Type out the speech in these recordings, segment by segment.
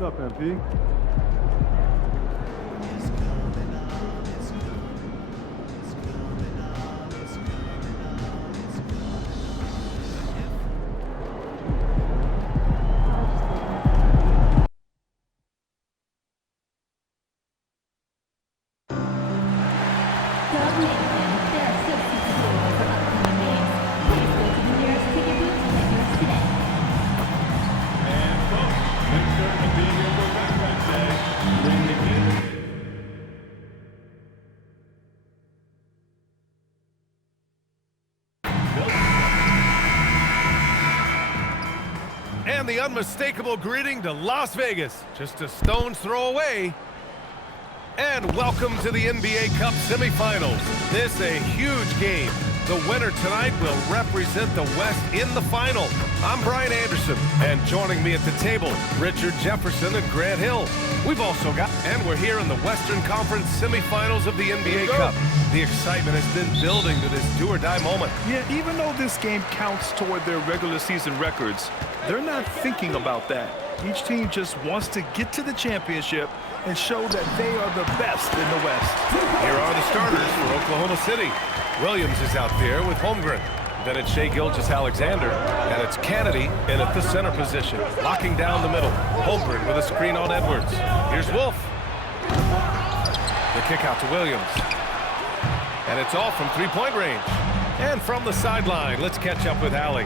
What's up, MP? And the unmistakable greeting to Las Vegas, just a stone's throw away. And welcome to the NBA Cup semifinals. This is a huge game. The winner tonight will represent the West in the final. I'm Brian Anderson, and joining me at the table, Richard Jefferson and Grant Hill. We've also got, and we're here in the Western Conference semifinals of the NBA Cup. The excitement has been building to this do-or-die moment. Yeah, even though this game counts toward their regular season records, they're not thinking about that. Each team just wants to get to the championship and show that they are the best in the West. Here are the starters for Oklahoma City. Williams is out there with Holmgren. Then it's Shai Gilgeous-Alexander, and it's Kennedy in at the center position, locking down the middle. Holmgren with a screen on Edwards. Here's Wolf. The kick out to Williams. And it's all from three-point range. And from the sideline, let's catch up with Allie.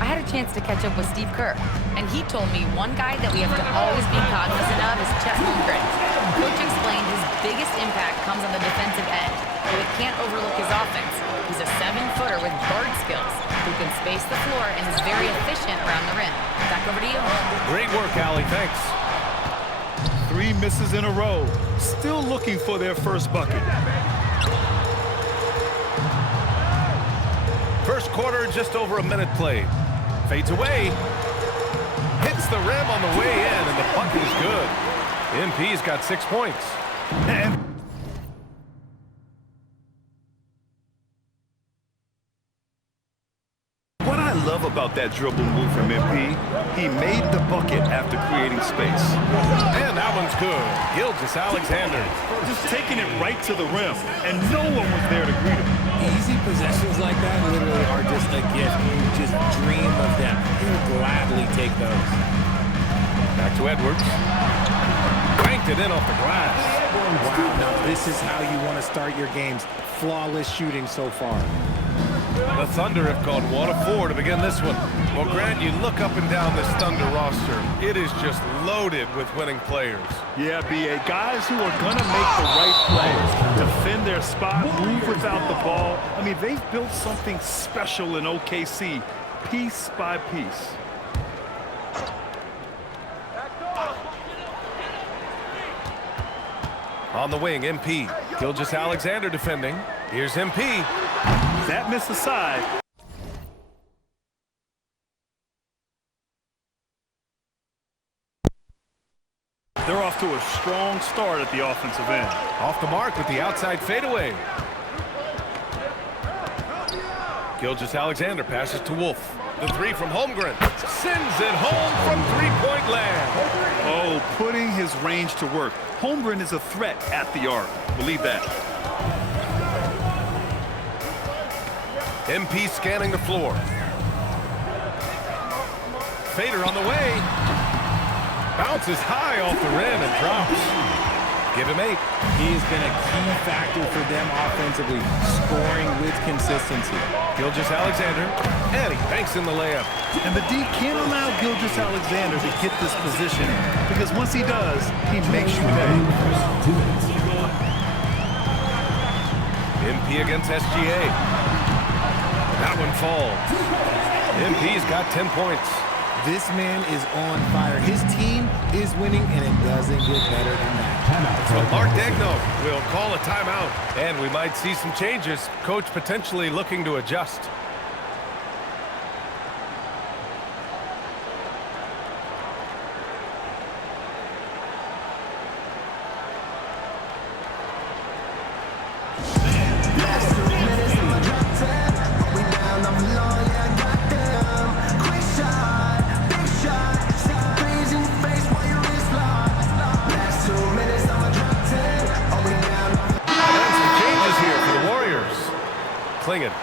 I had a chance to catch up with Steve Kerr, and he told me one guy that we have to always be cognizant of is Chet Holmgren. Coach explained his biggest impact comes on the defensive end, but we can't overlook his offense. He's a 7-footer with guard skills who can space the floor and is very efficient around the rim. Back over to you. Great work, Allie. Thanks. 3 misses in a row. Still looking for their first bucket. First quarter, just over a minute played. Fades away. Hits the rim on the way in, and the bucket is good. MP's got 6 points. And what I love about that dribble move from MP, he made the bucket after creating space. And that one's good. Gilgeous-Alexander. Just taking it right to the rim, and no one was there to greet him. Easy possessions like that literally are just a gift. You just dream of them. You gladly take those. Back to Edwards. Cranked it in off the glass. Wow, now this is how you want to start your games. Flawless shooting so far. The Thunder have gone 1 of 4 to begin this one. Well, Grant, you look up and down this Thunder roster. It is just loaded with winning players. Yeah, B.A. Guys who are going to make the right plays, defend their spot, move without the ball. I mean, they've built something special in OKC, piece by piece. On the wing, MP. Gilgeous-Alexander defending. Here's MP. That miss aside. They're off to a strong start at the offensive end. Off the mark with the outside fadeaway. Gilgeous-Alexander passes to Wolf. The 3 from Holmgren. Sends it home from three-point land. Oh, putting his range to work. Holmgren is a threat at the arc. Believe that. MP scanning the floor. Fader on the way. Bounces high off the rim and drops. Give him 8. He has been a key factor for them offensively, scoring with consistency. Gilgeous-Alexander, and he banks in the layup. And the D can't allow Gilgeous-Alexander to get this position, because once he does, he makes you pay. MP against SGA. That one falls. MP's got 10 points. This man is on fire. His team is winning, and it doesn't get better than that. So Mark Degno will call a timeout, and we might see some changes. Coach potentially looking to adjust.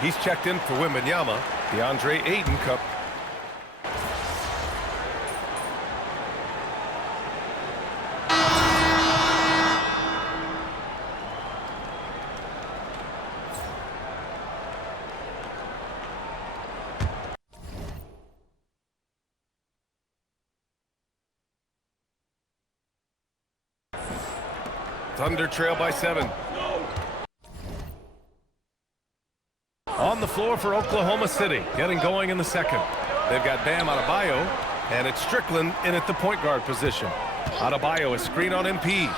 He's checked in for Wembanyama. DeAndre Ayton cup. Thunder trail by 7. On the floor for Oklahoma City, getting going in the second. They've got Bam Adebayo, and it's Strickland in at the point guard position. Adebayo is screen on MP.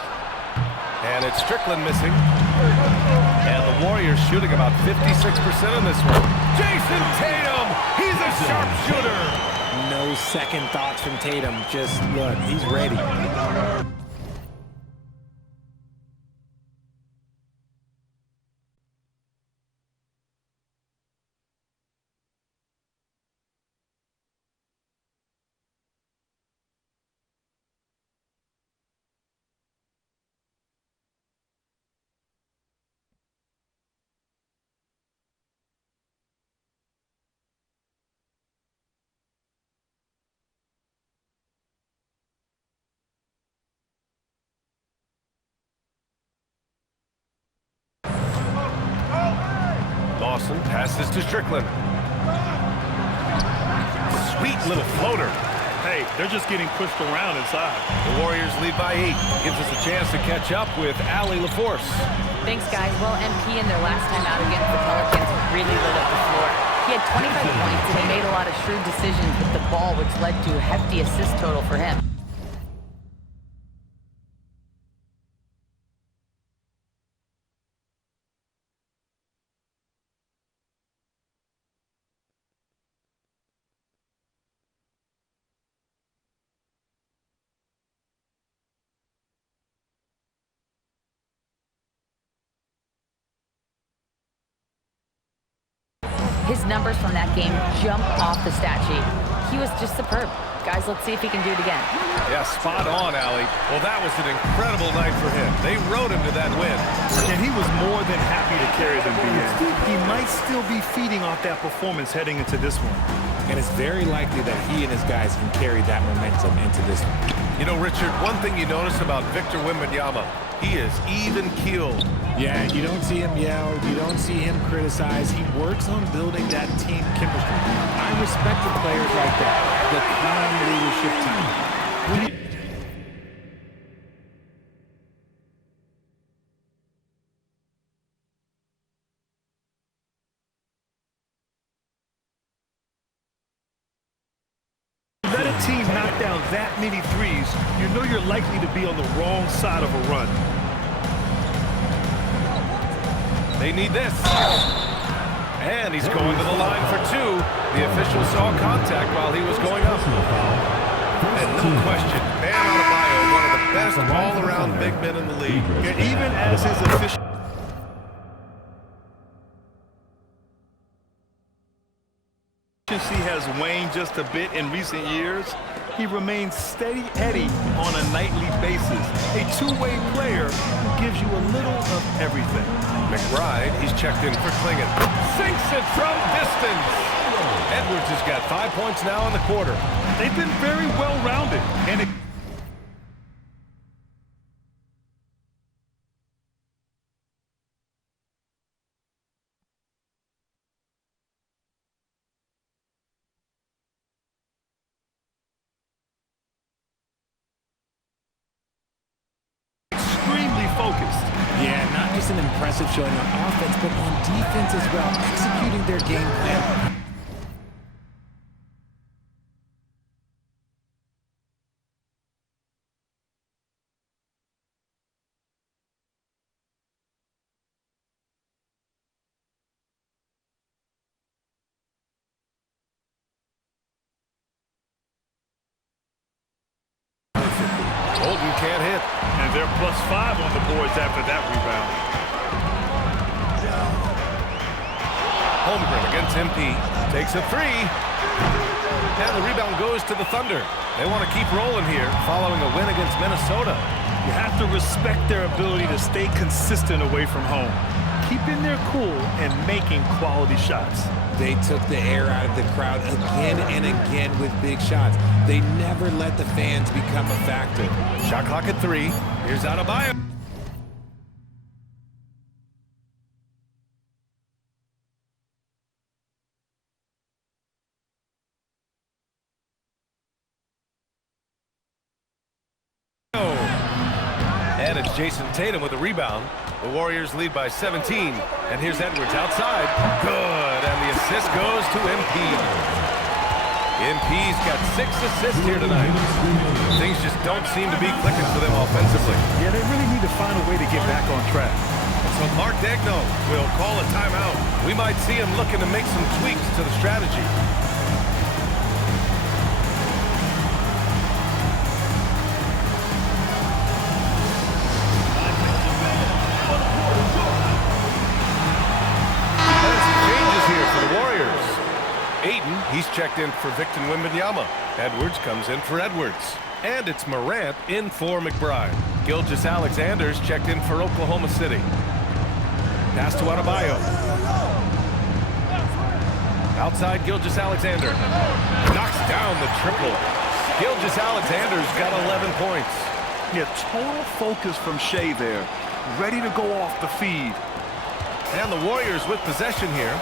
And it's Strickland missing. And the Warriors shooting about 56% in this one. Jason Tatum, he's a sharpshooter. No second thoughts from Tatum. Just look, he's ready. Lawson passes to Strickland. Sweet little floater. Hey, they're just getting pushed around inside. The Warriors lead by 8. Gives us a chance to catch up with Allie LaForce. Thanks, guys. Well, MP in their last time out against the Pelicans really lit up the floor. He had 25 points, and he made a lot of shrewd decisions with the ball, which led to a hefty assist total for him. His numbers from that game jump off the stat sheet. He was just superb. Guys, let's see if he can do it again. Yeah, spot on, Allie. Well, that was an incredible night for him. They rode him to that win. And he was more than happy to carry them, BN. He might still be feeding off that performance heading into this one. And it's very likely that he and his guys can carry that momentum into this one. You know, Richard, one thing you notice about Victor Wembanyama, he is even-keeled. Yeah, you don't see him yell. You don't see him criticize. He works on building that team chemistry. I respect the players like that, the calm leadership team. Let a team knock down that many threes, you know you're likely to be on the wrong side of a run. They need this. And he's going to the line for 2. The official saw contact while he was going up. And no question, Bam Adebayo, one of the best all-around big men in the league. Yeah, even as his efficiency has waned just a bit in recent years, he remains steady Eddie on a nightly basis. A two-way player who gives you a little of everything. McBride, he's checked in for Klingon. Sinks it from distance. Edwards has got 5 points now in the quarter. They've been very well-rounded. And focused. Yeah, not just an impressive showing on offense, but on defense as well, executing their game plan. Holden can't hit. And they're +5 on the boards after that rebound. Holmgren against MP. Takes a 3. And the rebound goes to the Thunder. They want to keep rolling here following a win against Minnesota. You have to respect their ability to stay consistent away from home. keeping their cool and making quality shots. They took the air out of the crowd again and again with big shots. They never let the fans become a factor. Shot clock at 3. Here's Adebayo. And it's Jason Tatum with a rebound. The Warriors lead by 17. And here's Edwards outside. Good. And the assist goes to MP. MP's got 6 assists here tonight. Things just don't seem to be clicking for them offensively. Yeah, they really need to find a way to get back on track. So Mark Daigneault will call a timeout. We might see him looking to make some tweaks to the strategy. He's checked in for Victor Wembanyama. Edwards comes in for Edwards. And it's Morant in for McBride. Gilgeous-Alexander's checked in for Oklahoma City. Pass to Adebayo. Outside Gilgeous-Alexander. Knocks down the triple. Gilgeous-Alexander's got 11 points. Yeah, total focus from Shea there. Ready to go off the feed. And the Warriors with possession here.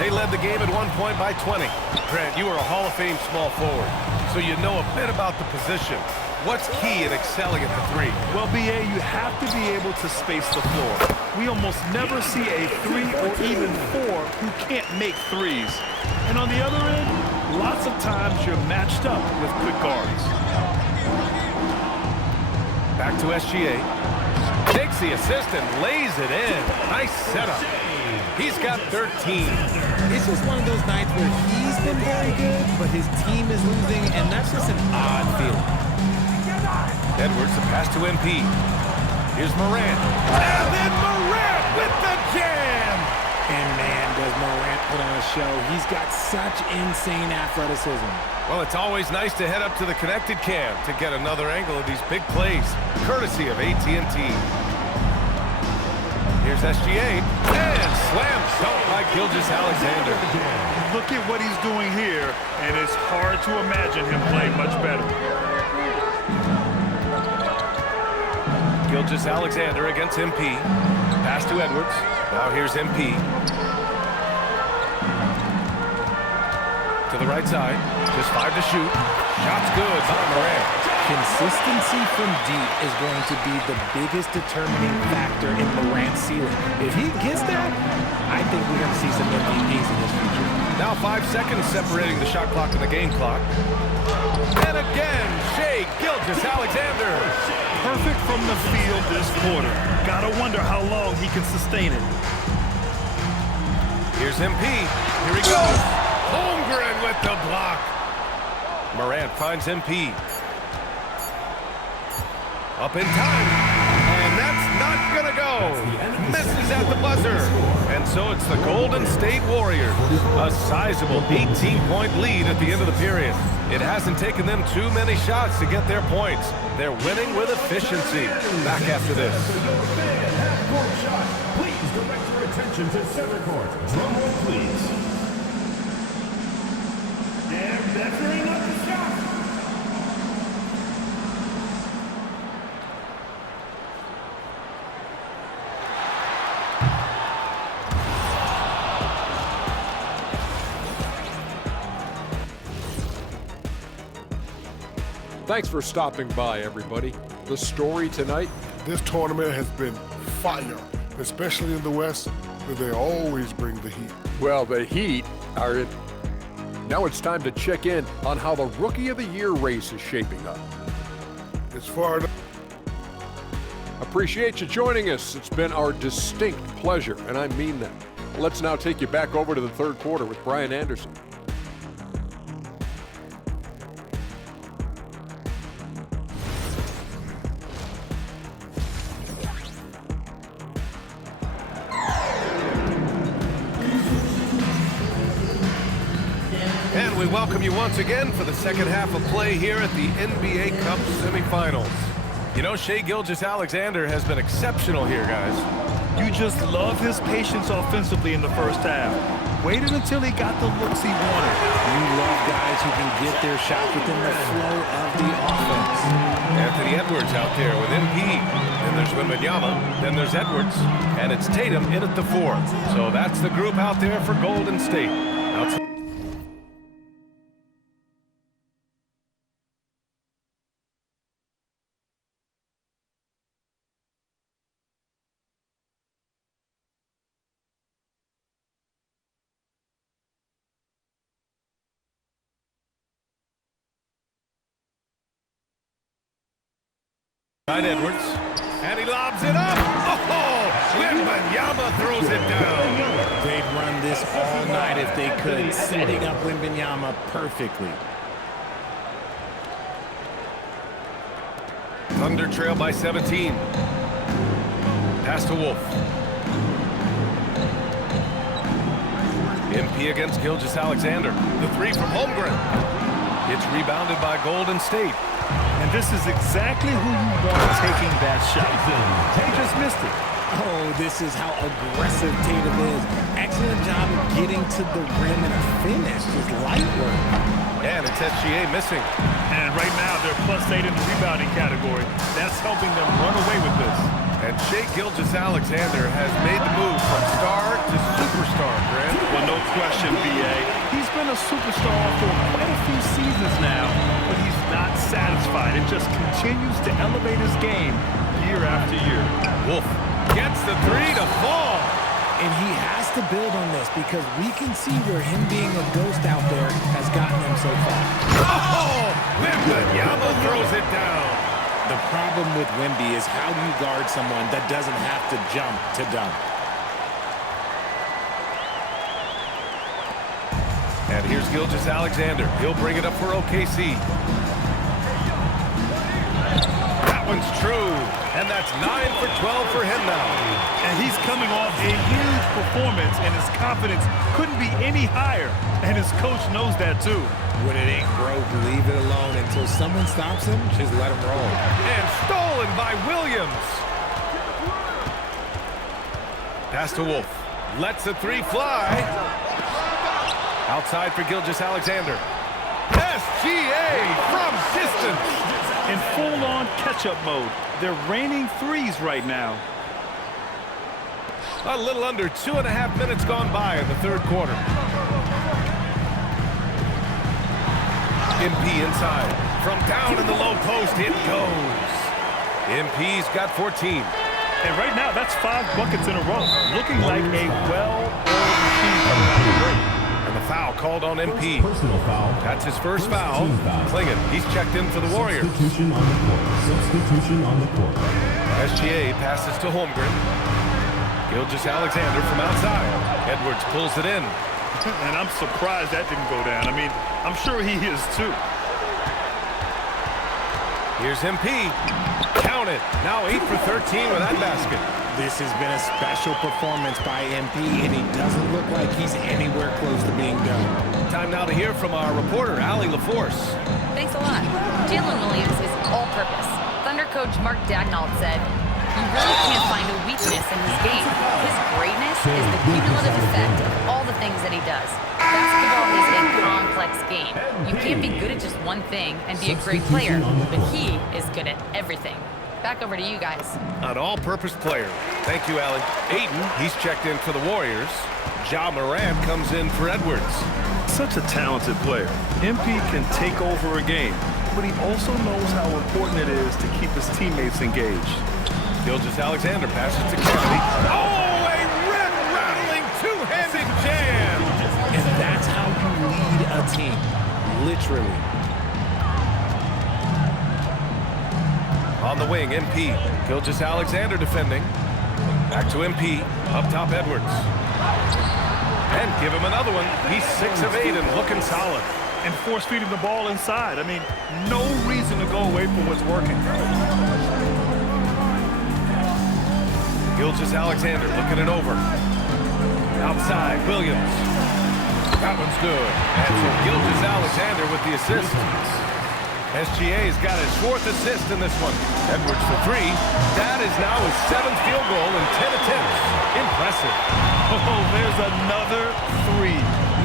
They led the game at one point by 20. Grant, you are a Hall of Fame small forward, so you know a bit about the position. What's key in excelling at the 3? Well, BA, you have to be able to space the floor. We almost never see a 3 or even 4 who can't make threes. And on the other end, lots of times you're matched up with quick guards. Back to SGA. Takes the assist and lays it in. Nice setup. He's got 13. It's just one of those nights where he's been very good, but his team is losing, and that's just an odd feeling. Edwards, the pass to MP. Here's Morant. And then Morant with the jam! And man, does Morant put on a show. He's got such insane athleticism. Well, it's always nice to head up to the connected cam to get another angle of these big plays, courtesy of AT&T. Here's SGA, and slam dunk by Gilgeous-Alexander. Look at what he's doing here, and it's hard to imagine him playing much better. Gilgeous-Alexander against MP. Pass to Edwards. Now here's MP. To the right side. Just 5 to shoot. Shot's good by Morant. Consistency from deep is going to be the biggest determining factor in Morant's ceiling. If he gets that, I think we're going to see some MVPs in his future. Now 5 seconds separating the shot clock and the game clock. And again, Shea Gilgeous-Alexander. Perfect from the field this quarter. Gotta wonder how long he can sustain it. Here's MP. Here he goes. Holmgren with the block. Morant finds MP. Up in time, and that's not gonna go. Misses at the buzzer, and so it's the Golden State Warriors. A sizable 18-point lead at the end of the period. It hasn't taken them too many shots to get their points. They're winning with efficiency. Back after this. Half-court shot. Please direct your attention to center court. Drum roll, please. And measuring up the shot. Thanks for stopping by, everybody. The story tonight? This tournament has been fire, especially in the West, where they always bring the heat. Well, the Heat are in. Now it's time to check in on how the Rookie of the Year race is shaping up. It's far enough. Appreciate you joining us. It's been our distinct pleasure, and I mean that. Let's now take you back over to the third quarter with Brian Anderson. And we welcome you once again for the second half of play here at the NBA Cup semifinals. You know, Shea Gilgeous-Alexander has been exceptional here, guys. You just love his patience offensively in the first half. Waited until he got the looks he wanted. You love guys who can get their shot within the flow of the offense. Anthony Edwards out there with MP. Then there's Wembanyama. Then there's Edwards. And it's Tatum in at the 4. So that's the group out there for Golden State. Outside Edwards, and he lobs it up. Oh, Wembanyama throws it down. They'd run this all night if they could, setting up Wembanyama perfectly. Thunder trail by 17. Pass to Wolf. MP against Gilgeous-Alexander. The 3 from Holmgren. It's rebounded by Golden State. And this is exactly who you want taking that shot. He just missed it. Oh, this is how aggressive Tatum is. Excellent job of getting to the rim and a finish. Just light work. And it's SGA missing. And right now, they're +8 in the rebounding category. That's helping them run away with this. And Shai Gilgeous-Alexander has made the move from star to superstar, Grant. Well, no question, B.A. He's been a superstar for quite a few seasons now, but he's not satisfied. It just continues to elevate his game year after year. Wolf gets the 3 to fall. And he has to build on this because we can see where him being a ghost out there has gotten him so far. Oh! Wembanyama throws it down. The problem with Wemby is how do you guard someone that doesn't have to jump to dunk? And here's Gilgeous-Alexander. He'll bring it up for OKC. That one's true. And that's 9 for 12 for him now. And he's coming off a huge performance, and his confidence couldn't be any higher. And his coach knows that, too. When it ain't broke, leave it alone. Until someone stops him, just let him roll. And stolen by Williams. Pass to Wolf. Lets the 3 fly. Outside for Gilgeous-Alexander. SGA from distance. In full-on catch-up mode. They're raining threes right now. A little under 2.5 minutes gone by in the third quarter. MP inside. From down in the low post, it goes. MP's got 14. And right now, that's 5 buckets in a row. Looking like a well-oiled machine coming out of the break. And the foul called on MP. Personal foul. That's his first foul. Klingon, he's checked in for the Warriors. Substitution on the court. Substitution on the court. SGA passes to Holmgren. Gilgeous-Alexander from outside. Edwards pulls it in. And I'm surprised that didn't go down. I mean, I'm sure he is too. Here's MP. Count it. Now 8 for 13 with that basket. This has been a special performance by MP, and he doesn't look like he's anywhere close to being done. Time now to hear from our reporter, Allie LaForce. Thanks a lot. Jalen Williams is all-purpose. Thunder coach Mark Daignault said, "You really can't find a weakness in his game. His greatness is the cumulative effect of all the things that he does. Basketball is a complex game. You can't be good at just one thing and be a great player, but he is good at everything." Back over to you guys. An all-purpose player. Thank you, Allie. Ayton, he's checked in for the Warriors. Ja Morant comes in for Edwards. Such a talented player. MP can take over a game, but he also knows how important it is to keep his teammates engaged. Gilgeous-Alexander passes to Kennedy. Oh, a rip-rattling two-handed jam! And that's how you lead a team, literally. On the wing, MP. Gilgeous-Alexander defending. Back to MP. Up top, Edwards. And give him another one. He's 6 of 8 and looking solid. And force feeding the ball inside. I mean, no reason to go away from what's working. Gilgeous-Alexander looking it over. Outside, Williams. That one's good. And so Gilgeous-Alexander with the assist. SGA's got his 4th assist in this one. Edwards for 3. That is now his 7th field goal in 10 attempts. Impressive. Oh, there's another 3.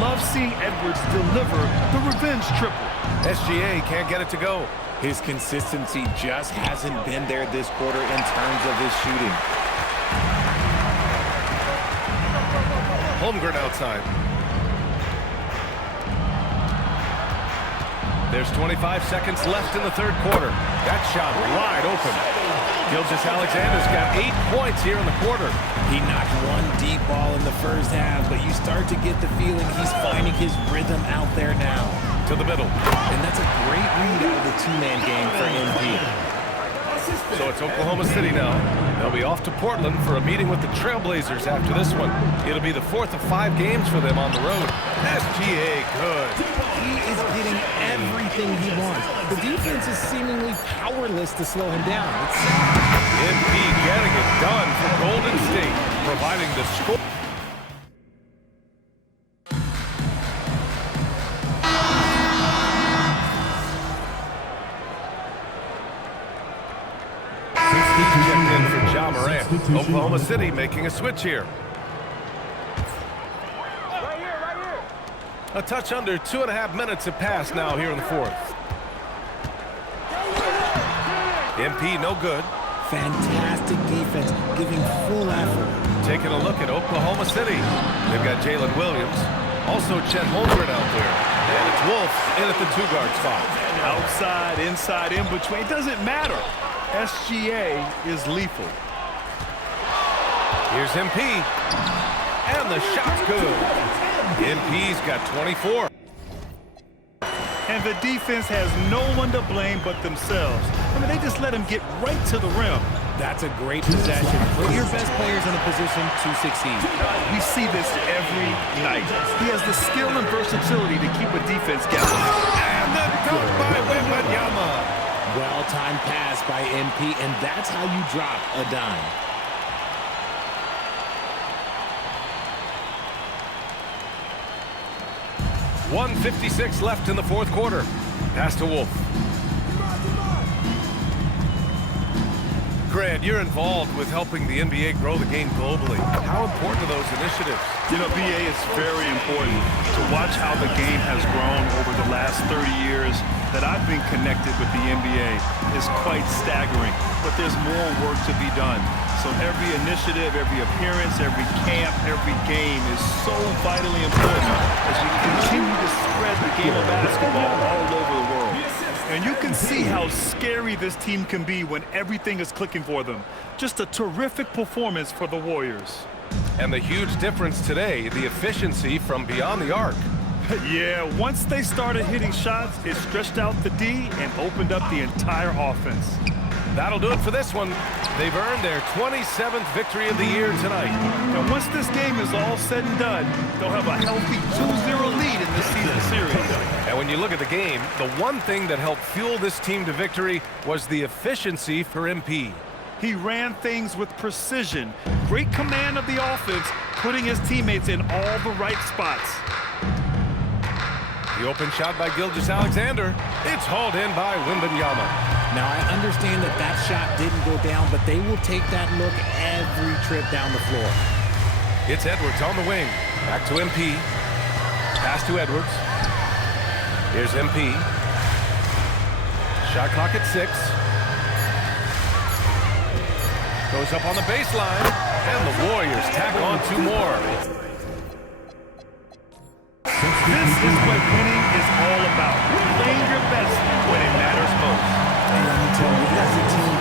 Love seeing Edwards deliver the revenge triple. SGA can't get it to go. His consistency just hasn't been there this quarter in terms of his shooting. Holmgren outside. There's 25 seconds left in the 3rd quarter. That shot wide open. Gilgeous-Alexander's got 8 points here in the quarter. He knocked one deep ball in the first half, but you start to get the feeling he's finding his rhythm out there now. To the middle. And that's a great read out of the 2-man game for MP. So it's Oklahoma City now. They'll be off to Portland for a meeting with the Trailblazers after this one. It'll be the 4th of 5 games for them on the road. SGA good. He is getting everything he wants. The defense is seemingly powerless to slow him down. It's sad. MP getting it done for Golden State, providing the score. Checked in for Ja Morant. Oklahoma City making a switch here. A touch under 2.5 minutes have passed now here in the 4th. MP no good. Fantastic defense, giving full effort. Taking a look at Oklahoma City. They've got Jalen Williams. Also Chet Holmgren out there. And it's Wolf in at the 2-guard spot. Outside, inside, in between. It doesn't matter. SGA is lethal. Here's MP. And the shot's good. MP's got 24. And the defense has no one to blame but themselves. I mean, they just let him get right to the rim. That's a great possession. Put your best players in a position to succeed. We see this every night. He has the skill and versatility to keep a defense guessing. And the dunk by Wembanyama. Well-timed pass by MP, and that's how you drop a dime. .156 left in the 4th quarter. Pass to Wolf. Grant, you're involved with helping the NBA grow the game globally. How important are those initiatives? You know, BA, it's very important to watch how the game has grown over the last 30 years that I've been connected with the NBA. Is quite staggering, but there's more work to be done. So every initiative, every appearance, every camp, every game is so vitally important as we continue to spread the game of basketball all over the world. And you can see how scary this team can be when everything is clicking for them. Just a terrific performance for the Warriors. And the huge difference today, the efficiency from beyond the arc. Yeah, once they started hitting shots, it stretched out the D and opened up the entire offense. That'll do it for this one. They've earned their 27th victory of the year tonight. And once this game is all said and done, they'll have a healthy 2-0 lead in this season series. And when you look at the game, the one thing that helped fuel this team to victory was the efficiency for MP. He ran things with precision, great command of the offense, putting his teammates in all the right spots. The open shot by Gilgeous-Alexander. It's hauled in by Wembanyama. Now, I understand that that shot didn't go down, but they will take that look every trip down the floor. It's Edwards on the wing. Back to MP. Pass to Edwards. Here's MP. Shot clock at 6. Goes up on the baseline. And the Warriors tack on 2 more. This is what winning is all about. Playing your best when it matters most. And let me tell you, as a team,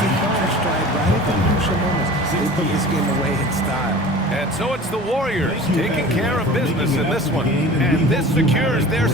they held their stride right at the crucial moments. They put this game away in style. And so it's the Warriors taking care of business in this one. And this secures their